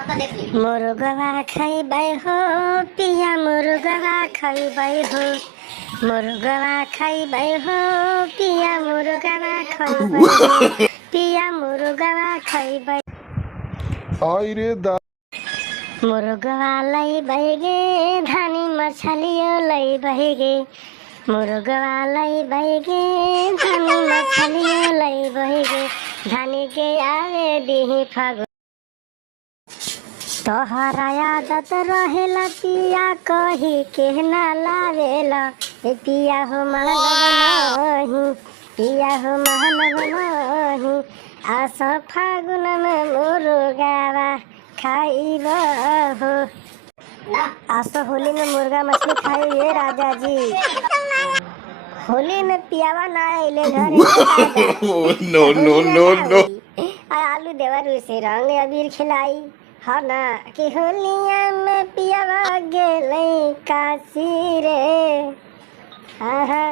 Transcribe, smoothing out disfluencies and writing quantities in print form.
मुर्गवा खइबै हो पिया मुर्गवा खइबै हो मुर्गवा खइबै हो पिया मुर्गवा खइबै हो पिया मुर्गवा खइबै आई रे दा मुर्गवा लैबै गे धानी मछलियो लैबै गे मुर्गवा लैबै गे धानी मछलियो लैबै गे धानी के आवे दिही फागुन तोहरा आदत रहेला पिया कही के ना लावेला ए पिया हो मानव नहीं पिया हो मानव नहीं आस फागुन में मुर्गावा खाइब हो आस होली में मुर्गा मछली खाइए राजा जी होली में पियावा ना आइले घरे नो नो नो नो आलू देवर से रंग अबीर खिलाई हाँ ना कि होलिया में पियावा गेलै काशी रे